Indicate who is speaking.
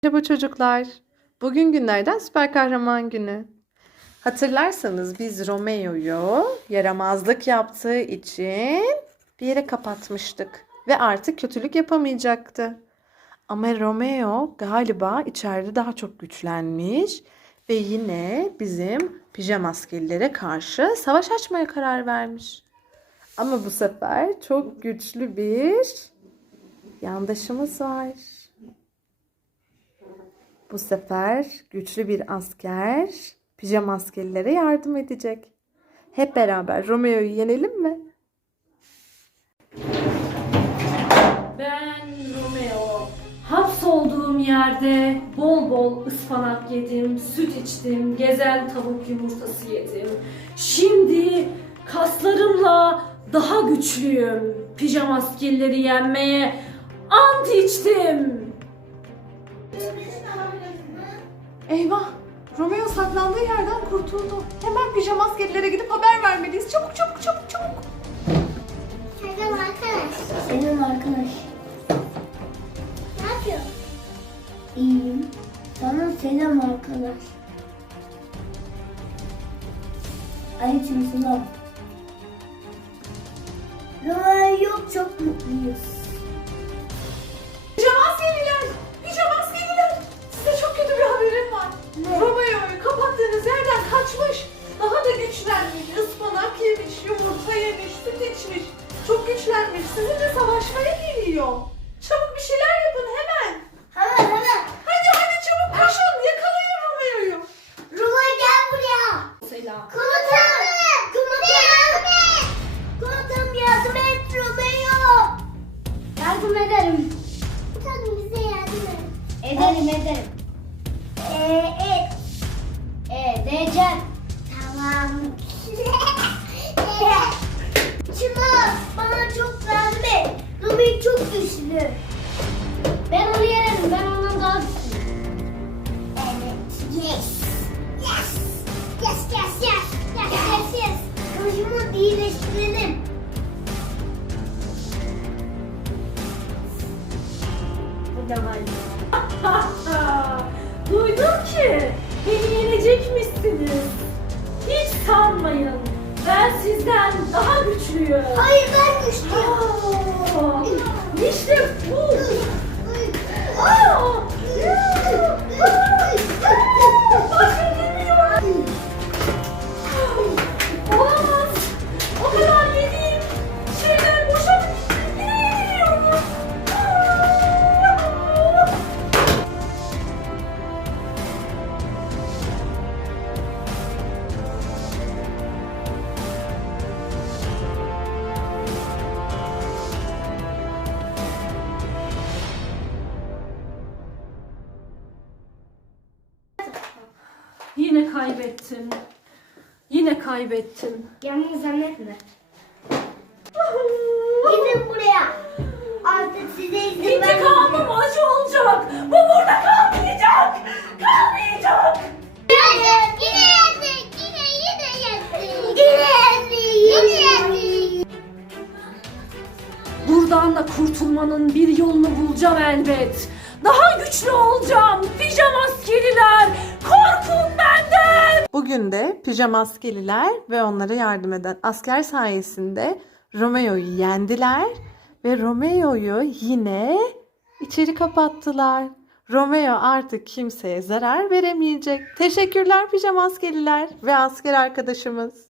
Speaker 1: Merhaba çocuklar. Bugün günlerden süper kahraman günü. Hatırlarsanız biz Romeo'yu yaramazlık yaptığı için bir yere kapatmıştık ve artık kötülük yapamayacaktı. Ama Romeo galiba içeride daha çok güçlenmiş ve yine bizim pijama askerlere karşı savaş açmaya karar vermiş. Ama bu sefer çok güçlü bir yandaşımız var. Bu sefer güçlü bir asker pijama askerlere yardım edecek. Hep beraber Romeo'yu yenelim mi?
Speaker 2: Ben Romeo. Hapsolduğum yerde bol bol ıspanak yedim, süt içtim, gezen tavuk yumurtası yedim. Şimdi kaslarımla daha güçlüyüm. Pijama askerleri yenmeye ant içtim.
Speaker 1: Eyvah! Romeo saklandığı yerden kurtuldu. Hemen pijama askerlere gidip haber vermeliyiz. Çabuk çabuk çabuk çabuk.
Speaker 3: Selam arkadaş. Selam arkadaş. Ne yapıyorsun? İyiyim. Sana selam arkadaş. Aleykümselam. Yok, çok mutluyuz.
Speaker 1: Pijama askerler! Pijama askerler! Size çok kötü bir haberim var. Romeo'yu kapattığınız yerden kaçmış. Daha da güçlenmiş. Ispanak yemiş, yumurta yemiş, süt içmiş. Çok güçlenmiş. Sizinle savaşmaya geliyor. Çabuk bir şeyler yapın hemen.
Speaker 3: Hemen.
Speaker 1: Hadi çabuk koşun. Yakalayın Romeo'yu.
Speaker 3: Ruma gel buraya.
Speaker 2: Selam.
Speaker 3: Komutanım. Komutanım yardım et Romeo. Yardım ederim. Komutanım bize yardım et. Ederim. Edeceğim. Tamam. Çınar bana çok yardım et. Rumi çok güçlü. Ben onu yenerim. Ben ondan daha güçlüyüm. Evet. Yes. Kılıcımı iyileştirelim.
Speaker 2: Bu da Duydum ki beni yenecekmişsiniz. Hiç sanmayın. Ben sizden daha güçlüyüm.
Speaker 3: Hayır ben güçlüyüm.
Speaker 2: İşte bu. Aa! Bakın geliyor. Olamaz. O kadar yediğim şeyler boşa gitti. Yine yeniliyorum. Yine kaybettim. Yine kaybettim.
Speaker 3: Yalnız zannetme. Gidin buraya. Artık size izin
Speaker 2: İntikamım acı olacak. Bu burada kalmayacak. Kalmayacak.
Speaker 3: Yine yendik.
Speaker 2: Buradan da kurtulmanın bir yolunu bulacağım elbet. Daha güçlü olacağım. Pijama askeriler. Korkun benden.
Speaker 1: Bugün de pijama askeriler ve onlara yardım eden asker sayesinde Romeo'yu yendiler ve Romeo'yu yine içeri kapattılar. Romeo artık kimseye zarar veremeyecek. Teşekkürler pijama askeriler ve asker arkadaşımız.